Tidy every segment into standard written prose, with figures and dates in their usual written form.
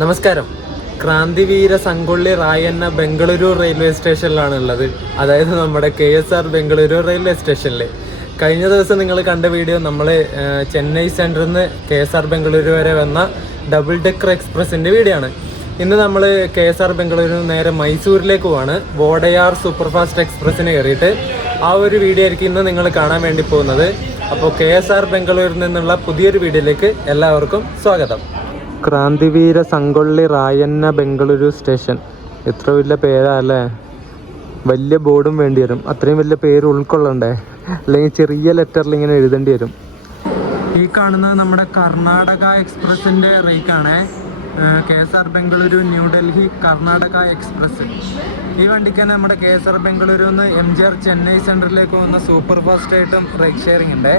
നമസ്കാരം. ക്രാന്തിവീര സംഗൊള്ളി റായന്ന ബംഗളൂരു റെയിൽവേ സ്റ്റേഷനിലാണ് ഉള്ളത്. അതായത് നമ്മുടെ KSR ബംഗളൂരു റെയിൽവേ സ്റ്റേഷനിൽ കഴിഞ്ഞ ദിവസം നിങ്ങൾ കണ്ട വീഡിയോ നമ്മൾ ചെന്നൈ സെൻറ്ററിൽ നിന്ന് KSR ബംഗളൂരു വരെ വന്ന ഡബിൾ ഡെക്കർ എക്സ്പ്രസിൻ്റെ വീഡിയോ ആണ്. ഇന്ന് നമ്മൾ KSR ബംഗളൂരു നേരെ മൈസൂരിലേക്ക് പോവാണ്. വോഡയാർ സൂപ്പർഫാസ്റ്റ് എക്സ്പ്രസ്സിന് കയറിയിട്ട് ആ ഒരു വീഡിയോ ആയിരിക്കും ഇന്ന് നിങ്ങൾ കാണാൻ വേണ്ടി പോകുന്നത്. അപ്പോൾ KSR ബംഗളൂരിൽ നിന്നുള്ള പുതിയൊരു വീഡിയോയിലേക്ക് എല്ലാവർക്കും സ്വാഗതം. ക്രാന്തിവീര സംഗൊള്ളി റായന്ന ബംഗളൂരു സ്റ്റേഷൻ. എത്ര വലിയ പേരല്ലേ, വലിയ ബോർഡും വേണ്ടി വരും. അത്രയും വലിയ പേര് ഉൾക്കൊള്ളണ്ടേ, അല്ലെങ്കിൽ ചെറിയ ലെറ്ററിൽ ഇങ്ങനെ എഴുതേണ്ടി വരും. ഈ കാണുന്നത് നമ്മുടെ കർണാടക എക്സ്പ്രസിൻ്റെ റേക്കാണ്. KSR Bengaluru New Delhi Karnataka express. ഈ വണ്ടിക്ക് തന്നെ നമ്മുടെ KSR ബംഗളൂരു നിന്ന് MGR ചെന്നൈ സെൻറ്ററിലേക്ക് പോകുന്ന സൂപ്പർ ഫാസ്റ്റ് ആയിട്ടും റേക്ക് ഷെയറിംഗ് ഉണ്ട്.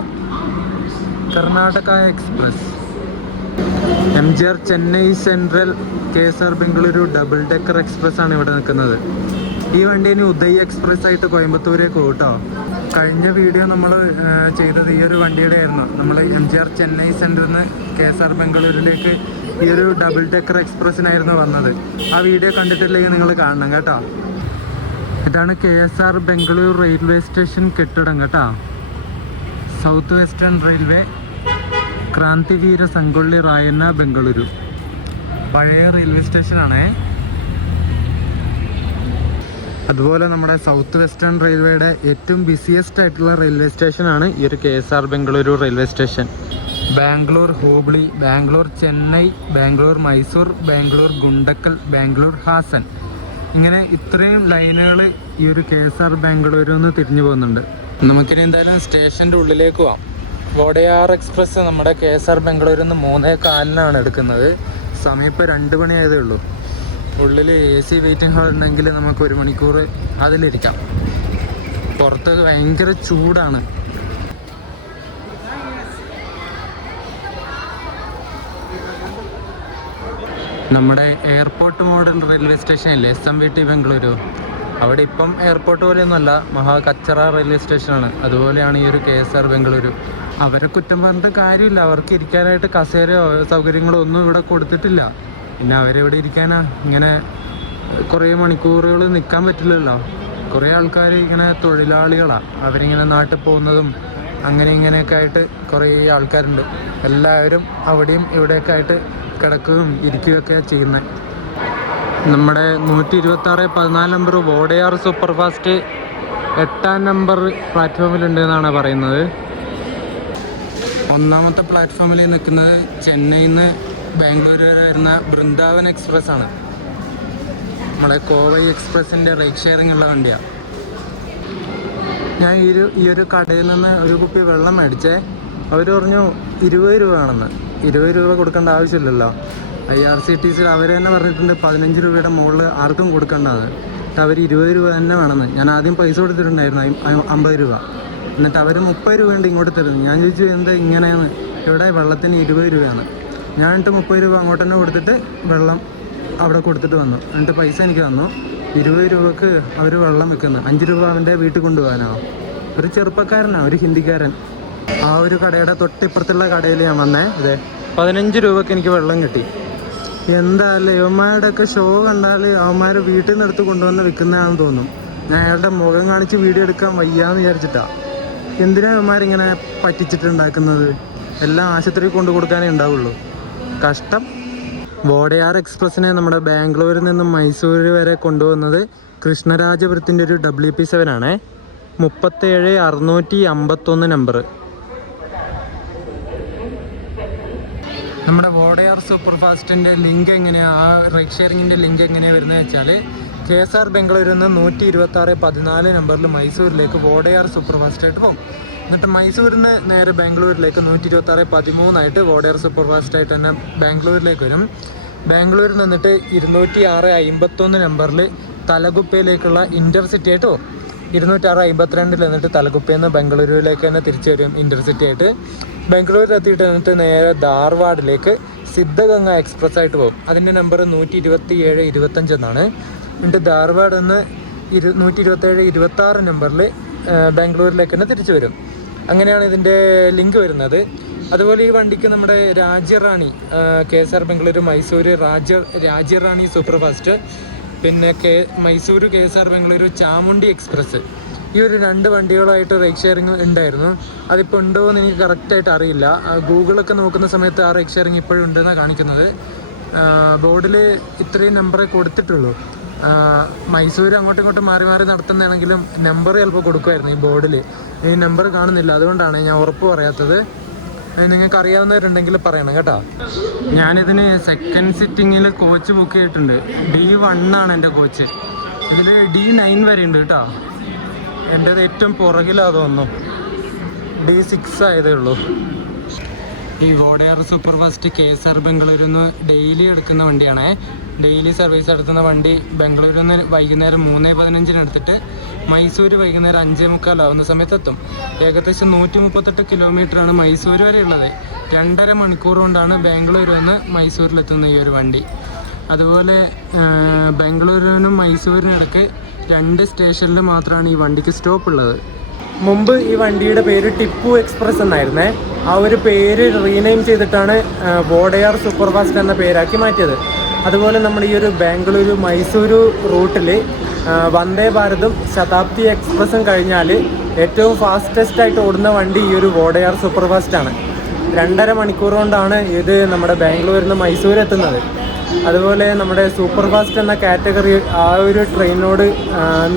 Karnataka express MGR Chennai central KSR Bengaluru double decker express ആണ് ഇവിടെ നിൽക്കുന്നത്. ഈ വണ്ടി ഇനി ഉദയ് എക്സ്പ്രസ് ആയിട്ട് കോയമ്പത്തൂരേക്ക് പോകും കേട്ടോ. കഴിഞ്ഞ വീഡിയോ നമ്മൾ ചെയ്തത് ഈ ഒരു വണ്ടിയുടെ ആയിരുന്നു. നമ്മൾ MGR ചെന്നൈ സെൻറ്ററിൽ നിന്ന് KSR ബംഗളൂരിലേക്ക് ഈ ഒരു ഡബിൾ ഡെക്കർ എക്സ്പ്രസ്സിനായിരുന്നു വന്നത്. ആ വീഡിയോ കണ്ടിട്ടില്ലെങ്കിൽ നിങ്ങൾ കാണണം കേട്ടോ. ഇതാണ് KSR ബംഗളൂരു റെയിൽവേ സ്റ്റേഷൻ കെട്ടിടം കേട്ടോ. South western railway, Krantiveera Sangolli Rayanna Bengaluru. പഴയ റെയിൽവേ സ്റ്റേഷനാണ്. അതുപോലെ നമ്മുടെ സൗത്ത് വെസ്റ്റേൺ റെയിൽവേയുടെ ഏറ്റവും ബിസിയസ്റ്റ് ആയിട്ടുള്ള റെയിൽവേ സ്റ്റേഷനാണ് ഈ ഒരു KSR Bengaluru railway station. Bangalore Hubli, Bangalore Chennai, Bangalore Mysore, Bangalore Guntakal, Bangalore Hassan, ഇങ്ങനെ ഇത്രയും ലൈനുകൾ ഈ ഒരു KSR ബംഗളൂരു നിന്ന് തിരിഞ്ഞു പോകുന്നുണ്ട്. നമുക്കിനി എന്തായാലും സ്റ്റേഷൻ്റെ ഉള്ളിലേക്ക് പോവാം. വോഡയാർ എക്സ്പ്രസ് നമ്മുടെ KSR ബംഗളൂരിൽ നിന്ന് 3:15 എടുക്കുന്നത്. സമയം ഇപ്പോൾ 2 മണിയായതേ ഉള്ളൂ. ഉള്ളിൽ AC വെയിറ്റിംഗ് ഹാൾ ഉണ്ടെങ്കിൽ നമുക്ക് 1 മണിക്കൂർ അതിലിരിക്കാം. പുറത്ത് ഭയങ്കര ചൂടാണ്. നമ്മുടെ എയർപോർട്ട് മോഡൽ റെയിൽവേ സ്റ്റേഷൻ ഇല്ലേ, SMVT ബംഗളൂരു, അവിടെ ഇപ്പം എയർപോർട്ട് പോലെയൊന്നുമല്ല, മഹാ കച്ചറ റെയിൽവേ സ്റ്റേഷനാണ്. അതുപോലെയാണ് ഈ ഒരു KSR ബംഗളൂരു. അവരെ കുറ്റം പറഞ്ഞിട്ട് കാര്യമില്ല. അവർക്ക് ഇരിക്കാനായിട്ട് കസേരയോ സൗകര്യങ്ങളോ ഒന്നും ഇവിടെ കൊടുത്തിട്ടില്ല. പിന്നെ അവരെവിടെ ഇരിക്കാനാ? ഇങ്ങനെ കുറേ മണിക്കൂറുകൾ നിൽക്കാൻ പറ്റില്ലല്ലോ. കുറേ ആൾക്കാർ ഇങ്ങനെ തൊഴിലാളികളാണ്. അവരിങ്ങനെ നാട്ടിൽ പോകുന്നതും അങ്ങനെ ഇങ്ങനെയൊക്കെ ആയിട്ട് കുറേ ആൾക്കാരുണ്ട്. എല്ലാവരും അവിടെയും ഇവിടെയൊക്കെ ആയിട്ട് കിടക്കുകയും ഇരിക്കുകയൊക്കെ ചെയ്യുന്നത്. നമ്മുടെ 126-14 നമ്പർ വോഡയാർ സൂപ്പർ ഫാസ്റ്റ് 8-ാം നമ്പർ പ്ലാറ്റ്ഫോമിലുണ്ട് എന്നാണ് പറയുന്നത്. 1-ാമത്തെ പ്ലാറ്റ്ഫോമിൽ നിൽക്കുന്നത് ചെന്നൈയിൽ നിന്ന് ബാംഗ്ലൂർ വരെ വരുന്ന ബൃന്ദാവൻ എക്സ്പ്രസ് ആണ്. നമ്മുടെ കോവൈ എക്സ്പ്രസിൻ്റെ റേക്ക് ഷെയറിംഗ് ഉള്ള വണ്ടിയാണ്. ഞാൻ ഈ ഒരു കടയിൽ നിന്ന് ഒരു കുപ്പി വെള്ളം മേടിച്ചേ. അവർ പറഞ്ഞു 20 രൂപ ആണെന്ന്. 20 രൂപ കൊടുക്കേണ്ട ആവശ്യമില്ലല്ലോ. IRCTC അവർ തന്നെ പറഞ്ഞിട്ടുണ്ട് 15 രൂപയുടെ മുകളിൽ ആർക്കും കൊടുക്കേണ്ടതാണ്. എന്നിട്ട് അവർ 20 രൂപ തന്നെ വേണമെന്ന്. ഞാൻ ആദ്യം പൈസ കൊടുത്തിട്ടുണ്ടായിരുന്നു 50 രൂപ. എന്നിട്ട് അവർ 30 രൂപയുണ്ട് ഇങ്ങോട്ട് തരുന്നു. ഞാൻ ചോദിച്ചു എന്താ ഇങ്ങനെയാണ്, ഇവിടെ വെള്ളത്തിന് 20 രൂപയാണ്. ഞാൻ എന്നിട്ട് 30 രൂപ അങ്ങോട്ട് തന്നെ കൊടുത്തിട്ട് വെള്ളം അവിടെ കൊടുത്തിട്ട് വന്നു. എന്നിട്ട് പൈസ എനിക്ക് തന്നു. 20 രൂപക്ക് അവർ വെള്ളം വെക്കുന്നു. 5 രൂപ അവൻ്റെ വീട്ടിൽ കൊണ്ടുപോകാനാണ്. ഒരു ചെറുപ്പക്കാരനാണ്, ഒരു ഹിന്ദിക്കാരൻ. ആ ഒരു കടയുടെ തൊട്ടിപ്പുറത്തുള്ള കടയിൽ ഞാൻ വന്നേ. അതെ, 15 രൂപക്ക് എനിക്ക് വെള്ളം കിട്ടി. എന്തായാലും യുവന്മാരുടെയൊക്കെ ഷോ കണ്ടാൽ അവന്മാർ വീട്ടിൽ നിന്ന് എടുത്ത് കൊണ്ടുവന്ന് വിൽക്കുന്നതാണെന്ന് തോന്നും. ഞാൻ അയാളുടെ മുഖം കാണിച്ച് വീഡിയോ എടുക്കാൻ വയ്യാന്ന് വിചാരിച്ചിട്ടാണ്. എന്തിനാണ് യുവന്മാരിങ്ങനെ പറ്റിച്ചിട്ടുണ്ടാക്കുന്നത്? എല്ലാം ആശുപത്രിയിൽ കൊണ്ടു കൊടുക്കാനേ ഉണ്ടാവുള്ളൂ. കഷ്ടം. വോഡയാർ എക്സ്പ്രസ്സിനെ നമ്മുടെ ബാംഗ്ലൂരിൽ നിന്നും മൈസൂർ വരെ കൊണ്ടുപോകുന്നത് കൃഷ്ണരാജപുരത്തിൻ്റെ ഒരു WP7 ആണ്. 37-651 നമ്പർ. നമ്മുടെ വോഡയാർ സൂപ്പർ ഫാസ്റ്റിൻ്റെ ലിങ്ക് എങ്ങനെയാണ്, ആ റേക്ക് ഷെയറിങ്ങിൻ്റെ ലിങ്ക് എങ്ങനെയാണ് വരുന്നത് വെച്ചാൽ KSR ബംഗളൂരിൽ നിന്ന് 126-14 നമ്പറിൽ മൈസൂരിലേക്ക് വോഡയാർ സൂപ്പർ ഫാസ്റ്റായിട്ട് പോകും. എന്നിട്ട് മൈസൂരിൽ നിന്ന് നേരെ ബാംഗ്ലൂരിലേക്ക് 126-13 വോഡയാർ സൂപ്പർ ഫാസ്റ്റായിട്ട് തന്നെ ബാംഗ്ലൂരിലേക്ക് വരും. ബാംഗ്ലൂരിൽ നിന്നിട്ട് 206-51 നമ്പറിൽ തലകുപ്പയിലേക്കുള്ള ഇൻ്റർസിറ്റി ആയിട്ട് പോകും. 206-52 എന്നിട്ട് തലകുപ്പയിൽ നിന്ന് ബംഗളൂരുവിലേക്ക് തന്നെ തിരിച്ചു വരും ഇൻ്റർസിറ്റി ആയിട്ട്. ബാംഗ്ലൂരിലെത്തിയിട്ട് എന്നിട്ട് നേരെ ധാർവാഡിലേക്ക് സിദ്ധഗംഗ എക്സ്പ്രസ് ആയിട്ട് പോകും. അതിൻ്റെ നമ്പർ 127-25 എന്നാണ്. എന്നിട്ട് ധാർവാഡ് നിന്ന് 127-26 നമ്പറിൽ ബാംഗ്ലൂരിലേക്ക് തന്നെ തിരിച്ചു വരും. അങ്ങനെയാണ് ഇതിൻ്റെ ലിങ്ക് വരുന്നത്. അതുപോലെ ഈ വണ്ടിക്ക് നമ്മുടെ Rajyarani KSR Bengaluru Mysore Rajyarani super fast, പിന്നെ മൈസൂര് KSR ബംഗളൂരു ചാമുണ്ടി എക്സ്പ്രസ്, ഈ ഒരു 2 വണ്ടികളായിട്ട് റൈഡ് ഷെയറിങ് ഉണ്ടായിരുന്നു. അതിപ്പോൾ ഉണ്ടോ എന്ന് എനിക്ക് കറക്റ്റായിട്ട് അറിയില്ല. ഗൂഗിളൊക്കെ നോക്കുന്ന സമയത്ത് ആ റൈഡ് ഷെയറിങ് ഇപ്പോഴും ഉണ്ടെന്നാണ് കാണിക്കുന്നത്. ബോർഡിൽ ഇത്രയും നമ്പറേ കൊടുത്തിട്ടുള്ളൂ. മൈസൂർ അങ്ങോട്ടും ഇങ്ങോട്ടും മാറി മാറി നടത്തുന്നതാണെങ്കിലും നമ്പർ ചിലപ്പോൾ കൊടുക്കുമായിരുന്നു. ഈ ബോർഡിൽ ഈ നമ്പർ കാണുന്നില്ല, അതുകൊണ്ടാണ് ഞാൻ ഉറപ്പ് പറയാത്തത്. നിങ്ങൾക്ക് അറിയാവുന്നവരുണ്ടെങ്കിൽ പറയണം കേട്ടോ. ഞാനിതിന് സെക്കൻഡ് സിറ്റിങ്ങിൽ കോച്ച് ബുക്ക് ചെയ്തിട്ടുണ്ട്. D1 ആണ് എൻ്റെ കോച്ച്. ഇതിൽ D9 വരെ ഉണ്ട് കേട്ടോ. എൻ്റേത് ഏറ്റവും പുറകിലാണ് തോന്നുന്നു, D6 ആയതേ ഉള്ളൂ. ഈ വോഡയാർ സൂപ്പർ ഫാസ്റ്റ് KSR ബംഗളൂരിൽ നിന്ന് ഡെയിലി എടുക്കുന്ന വണ്ടിയാണേ. ഡെയിലി സർവീസ് നടത്തുന്ന വണ്ടി ബംഗളൂരിൽ നിന്ന് വൈകുന്നേരം 3:15 എടുത്തിട്ട് മൈസൂർ വൈകുന്നേരം 5:45 ആവുന്ന സമയത്തെത്തും. ഏകദേശം 138 കിലോമീറ്ററാണ് മൈസൂർ വരെ ഉള്ളത്. 2.5 മണിക്കൂർ കൊണ്ടാണ് ബാംഗ്ലൂരിൽ നിന്ന് മൈസൂരിലെത്തുന്ന ഈ ഒരു വണ്ടി. അതുപോലെ ബാംഗ്ലൂരിനും മൈസൂരിനും ഇടയ്ക്ക് 2 സ്റ്റേഷനിൽ മാത്രമാണ് ഈ വണ്ടിക്ക് സ്റ്റോപ്പ് ഉള്ളത്. മുമ്പ് ഈ വണ്ടിയുടെ പേര് ടിപ്പു എക്സ്പ്രസ് എന്നായിരുന്നേ. ആ ഒരു പേര് റീനെയിം ചെയ്തിട്ടാണ് വോഡയാർ സൂപ്പർ ഫാസ്റ്റ് എന്ന പേരാക്കി മാറ്റിയത്. അതുപോലെ നമ്മുടെ ഈ ഒരു ബാംഗ്ലൂരു മൈസൂരു റൂട്ടിൽ വന്ദേ ഭാരതും ശതാബ്ദി എക്സ്പ്രസും കഴിഞ്ഞാൽ ഏറ്റവും ഫാസ്റ്റസ്റ്റ് ആയിട്ട് ഓടുന്ന വണ്ടി ഈ ഒരു വോഡയാർ സൂപ്പർ ഫാസ്റ്റാണ്. 2.5 മണിക്കൂർ കൊണ്ടാണ് ഇത് നമ്മുടെ ബാംഗ്ലൂരിൽ നിന്ന് മൈസൂർ എത്തുന്നത്. അതുപോലെ നമ്മുടെ സൂപ്പർ ഫാസ്റ്റ് എന്ന കാറ്റഗറി ആ ഒരു ട്രെയിനോട്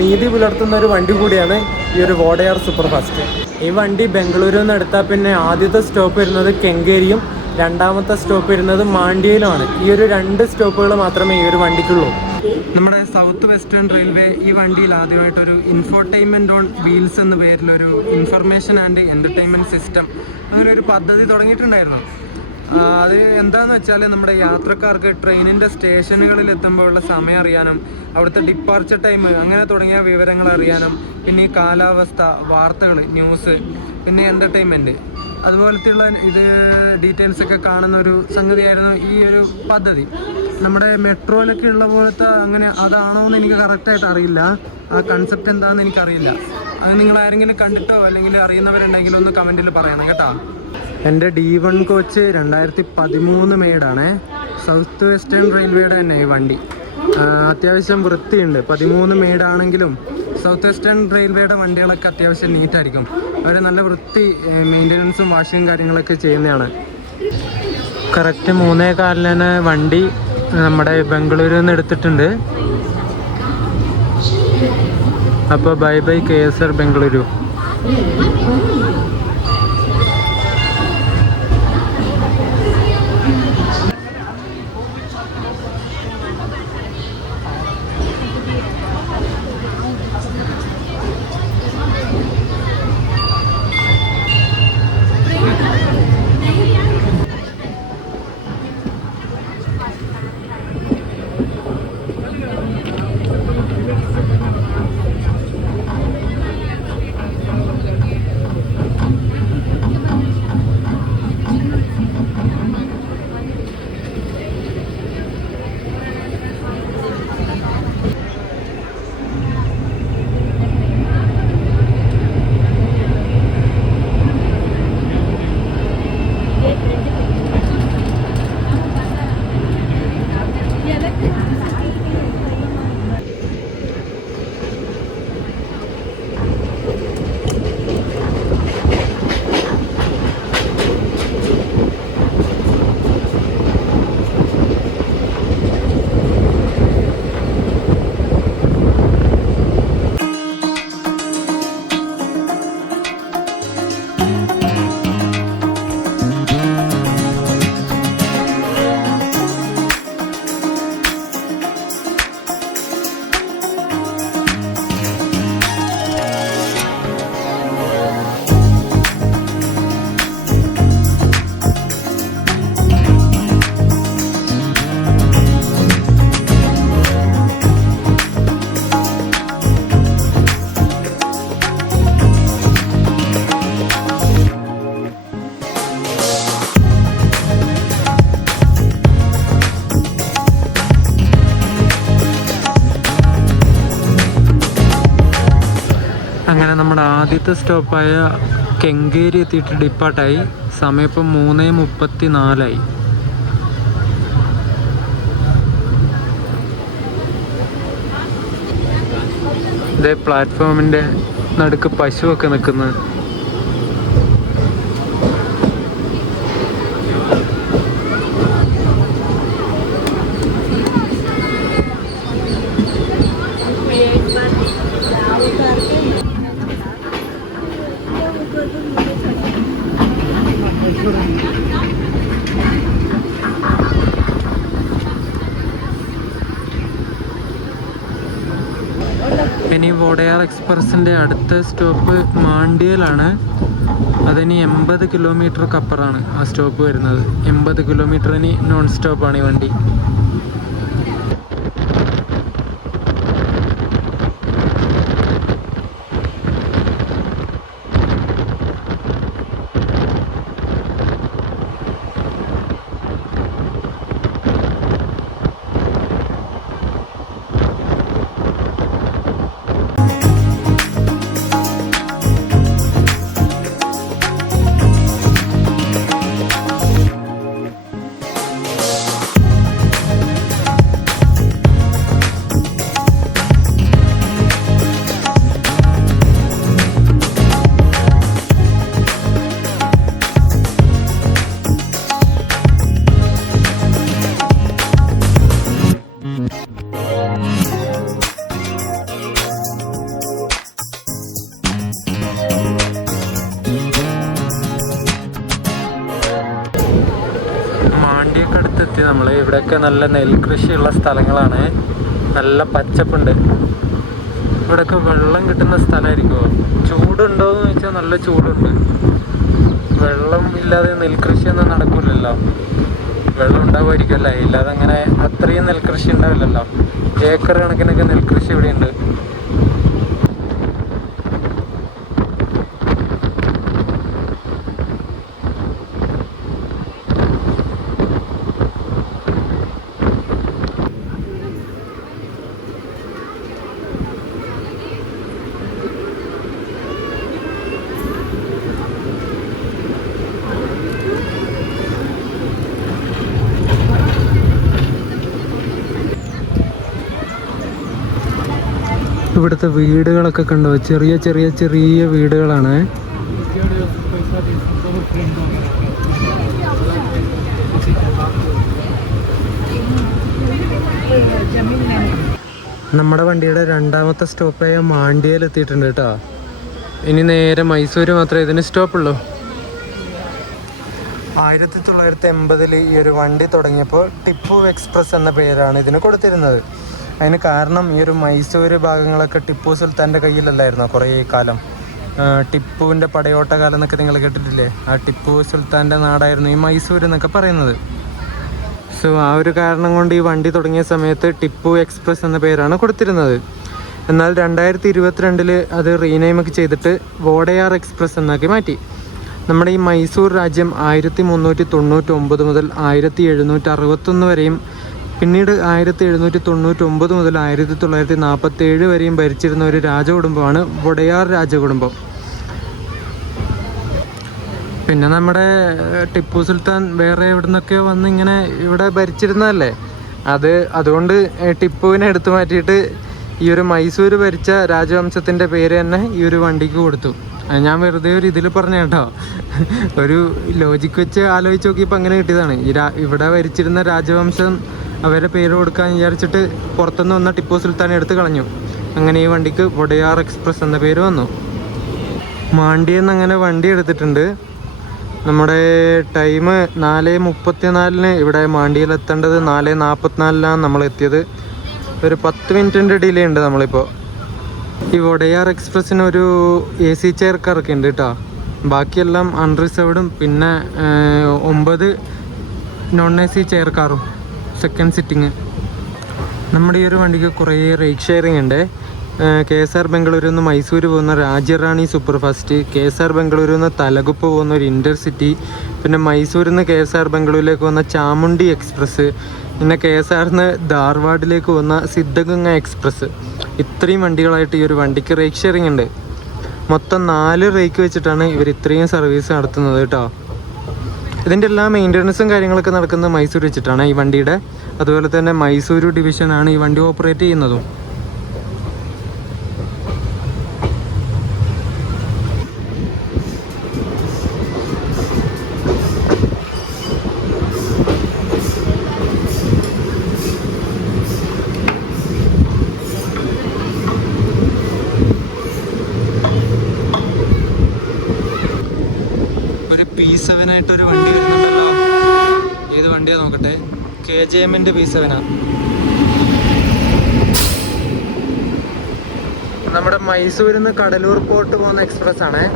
നീതി പുലർത്തുന്ന ഒരു വണ്ടി കൂടിയാണ് ഈ ഒരു വോഡയാർ സൂപ്പർ ഫാസ്റ്റ്. ഈ വണ്ടി ബംഗളൂരിൽ നിന്ന് എടുത്താൽ പിന്നെ ആദ്യത്തെ സ്റ്റോപ്പ് വരുന്നത് കെങ്കേരിയും രണ്ടാമത്തെ സ്റ്റോപ്പ് വരുന്നത് മാണ്ഡ്യയിലുമാണ്. ഈ ഒരു 2 സ്റ്റോപ്പുകൾ മാത്രമേ ഈ ഒരു വണ്ടിക്കുള്ളൂ. നമ്മുടെ സൗത്ത് വെസ്റ്റേൺ റെയിൽവേ ഈ വണ്ടിയിൽ ആദ്യമായിട്ടൊരു ഇൻഫോർടൈൻമെൻറ്റ് ഓൺ വീൽസ് എന്ന പേരിലൊരു ഇൻഫർമേഷൻ ആൻഡ് എൻ്റർടൈൻമെൻറ്റ് സിസ്റ്റം അങ്ങനെ ഒരു പദ്ധതി തുടങ്ങിയിട്ടുണ്ടായിരുന്നു. അത് എന്താണെന്ന് വെച്ചാൽ നമ്മുടെ യാത്രക്കാർക്ക് ട്രെയിനിൻ്റെ സ്റ്റേഷനുകളിൽ എത്തുമ്പോൾ ഉള്ള സമയം അറിയാനും അവിടുത്തെ ഡിപ്പാർച്ചർ ടൈം അങ്ങനെ തുടങ്ങിയ വിവരങ്ങൾ അറിയാനും പിന്നെ ഈ കാലാവസ്ഥ, വാർത്തകൾ, ന്യൂസ്, പിന്നെ എൻ്റർടൈൻമെൻറ്റ് അതുപോലത്തെയുള്ള ഇത് ഡീറ്റെയിൽസൊക്കെ കാണുന്ന ഒരു സംഗതിയായിരുന്നു ഈ ഒരു പദ്ധതി. നമ്മുടെ മെട്രോയിലൊക്കെ ഉള്ള പോലത്തെ അങ്ങനെ അതാണോ എന്ന് എനിക്ക് കറക്റ്റായിട്ട് അറിയില്ല. ആ കൺസെപ്റ്റ് എന്താണെന്ന് എനിക്കറിയില്ല. അത് നിങ്ങൾ ആരെങ്കിലും കണ്ടിട്ടോ അല്ലെങ്കിൽ അറിയുന്നവരുണ്ടെങ്കിലും ഒന്ന് കമൻറ്റിൽ പറയണം കേട്ടോ. എൻ്റെ D1 കോച്ച് 2013 മെയ്ഡാണ്. സൗത്ത് വെസ്റ്റേൺ റെയിൽവേയുടെ തന്നെ ഈ വണ്ടി. അത്യാവശ്യം വൃത്തിയുണ്ട്. 13 മെയ്ഡാണെങ്കിലും സൗത്ത് വെസ്റ്റേൺ റെയിൽവേയുടെ വണ്ടികളൊക്കെ അത്യാവശ്യം നീറ്റായിരിക്കും. അവർ നല്ല വൃത്തി മെയിൻ്റനൻസും വാഷിങ്ങും കാര്യങ്ങളൊക്കെ ചെയ്യുന്നതാണ്. കറക്റ്റ് 3:15 വണ്ടി നമ്മുടെ ബംഗളൂരിൽ നിന്ന് എടുത്തിട്ടുണ്ട്. അപ്പോൾ ബൈ ബൈ KSR ബംഗളൂരു. അങ്ങനെ നമ്മുടെ ആദ്യത്തെ സ്റ്റോപ്പായ കെങ്കേരി എത്തിയിട്ട് ഡിപ്പാർട്ടായി. സമയം ഇപ്പം 3:34. ഇതേ പ്ലാറ്റ്ഫോമിൻ്റെ നടുക്ക് പശുവൊക്കെ നിൽക്കുന്നത്. ഇനി വോഡയാർ എക്സ്പ്രസിൻ്റെ അടുത്ത സ്റ്റോപ്പ് മാണ്ഡ്യയിലാണ്. അതിനി 80 കിലോമീറ്റർക്ക് അപ്പുറമാണ് ആ സ്റ്റോപ്പ് വരുന്നത്. 80 കിലോമീറ്ററിന് നോൺ സ്റ്റോപ്പാണ് ഈ വണ്ടി. മാണ്ഡ്യക്ക് അടുത്തെത്തി നമ്മൾ. ഇവിടെയൊക്കെ നല്ല നെൽകൃഷിയുള്ള സ്ഥലങ്ങളാണ്. നല്ല പച്ചപ്പുണ്ട്. ഇവിടെയൊക്കെ വെള്ളം കിട്ടുന്ന സ്ഥലമായിരിക്കുമോ? ചൂടുണ്ടോ എന്ന് ചോദിച്ചാൽ നല്ല ചൂടുണ്ട്. വെള്ളം ഇല്ലാതെ നെൽകൃഷിയൊന്നും നടക്കില്ലല്ലോ. വെള്ളം ഉണ്ടാവുമായിരിക്കുമല്ലേ, ഇല്ലാതെ അങ്ങനെ അത്രയും നെൽകൃഷി ഉണ്ടാവില്ലല്ലോ. ഏക്കർ കണക്കിനൊക്കെ നെൽകൃഷി ഇവിടെയുണ്ട്. ഇവിടുത്തെ വീടുകളൊക്കെ കണ്ടോ? ചെറിയ ചെറിയ ചെറിയ വീടുകളാണ്. നമ്മുടെ വണ്ടിയുടെ രണ്ടാമത്തെ സ്റ്റോപ്പായ മാണ്ഡ്യയിൽ എത്തിയിട്ടുണ്ട് കേട്ടോ. ഇനി നേരെ മൈസൂർ മാത്രമേ ഇതിന് സ്റ്റോപ്പുള്ളൂ. 1980 ഈ ഒരു വണ്ടി തുടങ്ങിയപ്പോൾ ടിപ്പു എക്സ്പ്രസ് എന്ന പേരാണ് ഇതിന് കൊടുത്തിരുന്നത്. അതിന് കാരണം ഈ ഒരു മൈസൂർ ഭാഗങ്ങളൊക്കെ ടിപ്പു സുൽത്താൻ്റെ കയ്യിലല്ലായിരുന്നോ കുറേ കാലം. ടിപ്പുവിൻ്റെ പടയോട്ട കാലം എന്നൊക്കെ നിങ്ങൾ കേട്ടിട്ടില്ലേ? ആ ടിപ്പു സുൽത്താൻ്റെ നാടായിരുന്നു ഈ മൈസൂർ എന്നൊക്കെ പറയുന്നത്. സോ ആ ഒരു കാരണം കൊണ്ട് ഈ വണ്ടി തുടങ്ങിയ സമയത്ത് ടിപ്പു എക്സ്പ്രസ് എന്ന പേരാണ് കൊടുത്തിരുന്നത്. എന്നാൽ 2022 അത് റീനെയിമൊക്കെ ചെയ്തിട്ട് വോഡയാർ എക്സ്പ്രസ് എന്നാക്കി മാറ്റി. നമ്മുടെ ഈ മൈസൂർ രാജ്യം 1399 മുതൽ 1761 വരെയും പിന്നീട് 1799 മുതൽ 1947 വരെയും ഭരിച്ചിരുന്ന ഒരു രാജകുടുംബമാണ് വോഡയാർ രാജകുടുംബം. പിന്നെ നമ്മുടെ ടിപ്പു സുൽത്താൻ വേറെ എവിടെ നിന്നൊക്കെ വന്ന് ഇങ്ങനെ ഇവിടെ ഭരിച്ചിരുന്നതല്ലേ. അതുകൊണ്ട് ടിപ്പുവിനെ എടുത്തു മാറ്റിയിട്ട് ഈ ഒരു മൈസൂർ ഭരിച്ച രാജവംശത്തിൻ്റെ പേര് തന്നെ ഈ ഒരു വണ്ടിക്ക് കൊടുത്തു. ഞാൻ വെറുതെ ഒരു ഇതിൽ പറഞ്ഞ കേട്ടോ. ഒരു ലോജിക്ക് വെച്ച് ആലോചിച്ച് നോക്കിയപ്പോൾ അങ്ങനെ കിട്ടിയതാണ്. ഇവിടെ ഭരിച്ചിരുന്ന രാജവംശം അവരെ പേര് കൊടുക്കാൻ വിചാരിച്ചിട്ട് പുറത്തുനിന്ന് വന്ന ടിപ്പു സുൽത്താനെ എടുത്ത് കളഞ്ഞു. അങ്ങനെ ഈ വണ്ടിക്ക് വോഡയാർ എക്സ്പ്രസ് എന്ന പേര് വന്നു. മാണ്ഡ്യയിൽ നിന്ന് അങ്ങനെ വണ്ടി എടുത്തിട്ടുണ്ട്. നമ്മുടെ ടൈം 4:34 ഇവിടെ മാണ്ഡ്യയിൽ എത്തേണ്ടത് 4:44 നമ്മൾ എത്തിയത്. ഒരു 10 മിനിറ്റിൻ്റെ ഡിലേ ഉണ്ട് നമ്മളിപ്പോൾ. ഈ വോഡയാർ എക്സ്പ്രസ്സിന് ഒരു AC ചെയർ കാറൊക്കെ ഉണ്ട് കേട്ടോ. ബാക്കിയെല്ലാം അൺറിസർവ്ഡും പിന്നെ 9 നോൺ AC ചെയർ കാറും സെക്കൻഡ് സിറ്റിങ്. നമ്മുടെ ഈ ഒരു വണ്ടിക്ക് കുറേ റൈഡ് ഷെയറിംഗ് ഉണ്ട്. KSR ബംഗളൂരിൽ നിന്ന് മൈസൂർ പോകുന്ന രാജ്യറാണി സൂപ്പർ ഫാസ്റ്റ്, KSR ബംഗളൂരിൽ നിന്ന് തലകുപ്പ് പോകുന്ന ഒരു ഇൻ്റർസിറ്റി, പിന്നെ മൈസൂരിൽ നിന്ന് KSR ബംഗളൂരിലേക്ക് വന്ന ചാമുണ്ടി എക്സ്പ്രസ്, പിന്നെ KSR നിന്ന് ധാർവാഡിലേക്ക് വന്ന സിദ്ധഗംഗ എക്സ്പ്രസ്. ഇത്രയും വണ്ടികളായിട്ട് ഈ ഒരു വണ്ടിക്ക് റൈഡ് ഷെയറിംഗ് ഉണ്ട്. മൊത്തം 4 റേക്ക് വെച്ചിട്ടാണ് ഇവർ ഇത്രയും സർവീസ് നടത്തുന്നത് കേട്ടോ. ഇതിൻ്റെ എല്ലാ മെയിൻ്റനൻസും കാര്യങ്ങളൊക്കെ നടക്കുന്നത് മൈസൂർ വെച്ചിട്ടാണ് ഈ വണ്ടിയുടെ. അതുപോലെ തന്നെ മൈസൂരു ഡിവിഷനാണ് ഈ വണ്ടി ഓപ്പറേറ്റ് ചെയ്യുന്നതും. P7 ആയിട്ടൊരു വണ്ടി വരുന്നുണ്ടല്ലോ. ഏത് വണ്ടിയാ നോക്കട്ടെ. KJMൻ്റെ P7 നമ്മുടെ മൈസൂരിൽ നിന്ന് കടലൂർ പോർട്ട് പോകുന്ന എക്സ്പ്രസ് ആണേ.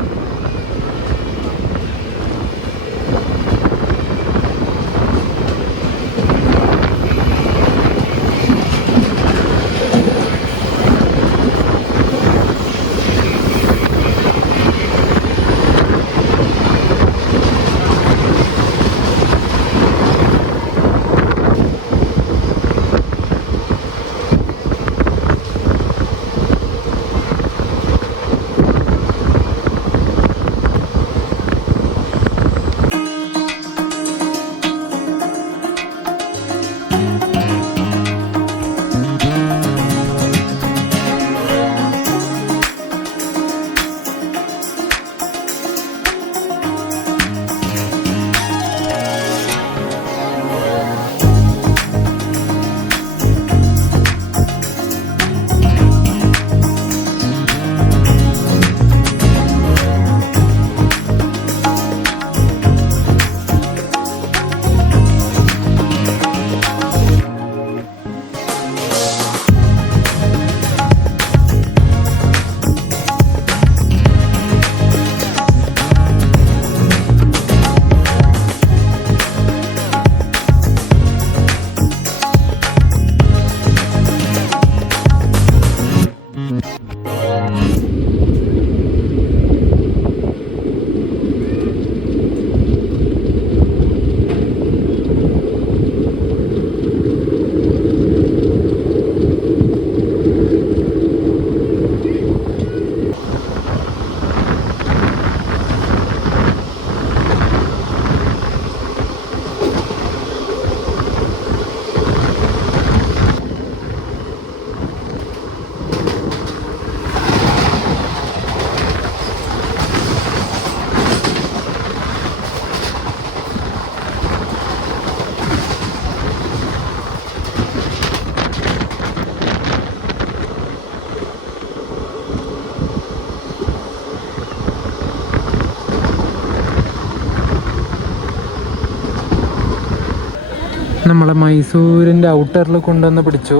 നമ്മളെ മൈസൂരിൻ്റെ ഔട്ടറിൽ കൊണ്ടുവന്ന് പിടിച്ചു.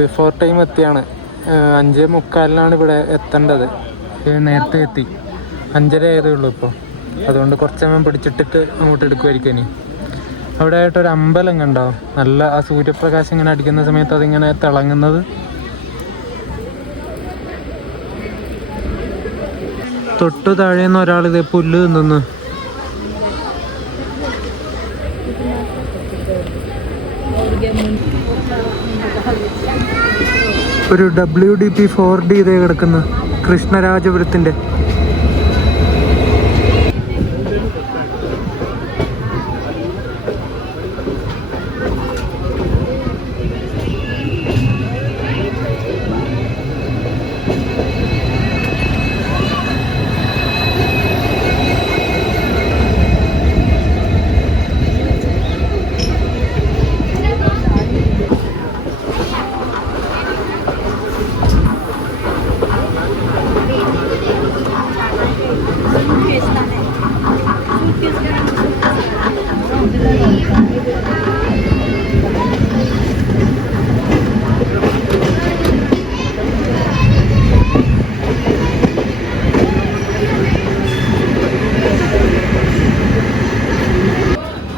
ബിഫോർ ടൈം എത്തിയാണ്. 5:45 ഇവിടെ എത്തേണ്ടത്. നേരത്തെ എത്തി. 5:30 ആയതേ ഉള്ളൂ ഇപ്പോൾ. അതുകൊണ്ട് കുറച്ച് സമയം പിടിച്ചിട്ടിട്ട് അങ്ങോട്ട് എടുക്കുമായിരിക്കും ഇനി. അവിടെ ആയിട്ടൊരു അമ്പലം കണ്ടോ? നല്ല ആ സൂര്യപ്രകാശം ഇങ്ങനെ അടിക്കുന്ന സമയത്ത് അതിങ്ങനെ തിളങ്ങുന്നത്. തൊട്ടു താഴേന്ന് ഒരാളിത് പുല്ല് തിന്നുന്നു. ഒരു WDP 4D ഇതേ കിടക്കുന്ന കൃഷ്ണരാജപുരത്തിൻ്റെ.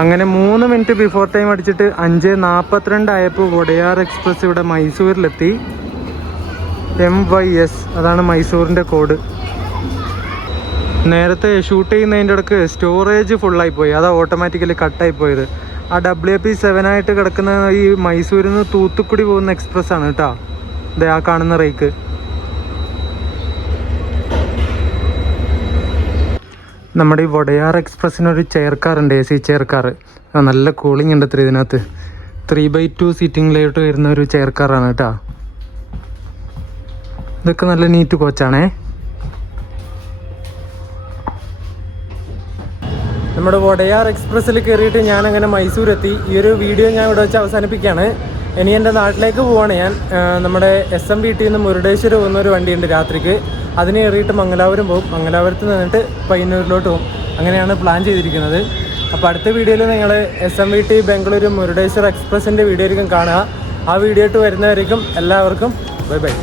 അങ്ങനെ 3 മിനിറ്റ് ബിഫോർ ടൈം അടിച്ചിട്ട് 5:42 ആയപ്പോൾ വൊഡയാർ എക്സ്പ്രസ് ഇവിടെ മൈസൂരിലെത്തി. MYS അതാണ് മൈസൂരിൻ്റെ കോഡ്. നേരത്തെ ഷൂട്ട് ചെയ്യുന്നതിൻ്റെ ഇടയ്ക്ക് സ്റ്റോറേജ് ഫുള്ളായിപ്പോയി. അതാ ഓട്ടോമാറ്റിക്കലി കട്ടായിപ്പോയത്. ആ WP7 ആയിട്ട് കിടക്കുന്ന ഈ മൈസൂരിൽ നിന്ന് തൂത്തുക്കുടി പോകുന്ന എക്സ്പ്രസ് ആണ് കേട്ടോ. ഇതേ ആ കാണുന്ന റേക്ക്. നമ്മുടെ ഈ വൊഡയാർ എക്സ്പ്രസ്സിനൊരു ചെയർ കാർ ഉണ്ട്, AC ചെയർ കാർ. നല്ല കൂളിംഗ് ഉണ്ട് അത്ര ഇതിനകത്ത്. 3/2 സീറ്റിങ്ങിലായിട്ട് വരുന്ന ഒരു ചെയർ കാറാണ് കേട്ടോ. ഇതൊക്കെ നല്ല നീറ്റ് കോച്ചാണേ. നമ്മുടെ വൊഡയാർ എക്സ്പ്രസ്സിൽ കയറിയിട്ട് ഞാനങ്ങനെ മൈസൂരെത്തി. ഈ ഒരു വീഡിയോ ഞാൻ ഇവിടെ വെച്ച് അവസാനിപ്പിക്കുകയാണ്. ഇനി എൻ്റെ നാട്ടിലേക്ക് പോവാണ് ഞാൻ. നമ്മുടെ SMBT നിന്ന് മുരുടേശ്വരം പോകുന്നൊരു വണ്ടിയുണ്ട് രാത്രിക്ക്. അതിന് കയറിയിട്ട് മംഗലാപുരം പോകും. മംഗലാപുരത്ത് നിന്നിട്ട് പയ്യന്നൂരിലോട്ട് പോകും. അങ്ങനെയാണ് പ്ലാൻ ചെയ്തിരിക്കുന്നത്. അപ്പോൾ അടുത്ത വീഡിയോയിൽ നിങ്ങൾ SMBT ബംഗളൂരു മുരുടേശ്വർ എക്സ്പ്രസ്സിൻ്റെ വീഡിയോ ആയിരിക്കും കാണുക. ആ വീഡിയോ ആയിട്ട് വരുന്നവരേക്കും എല്ലാവർക്കും ബൈ ബൈ.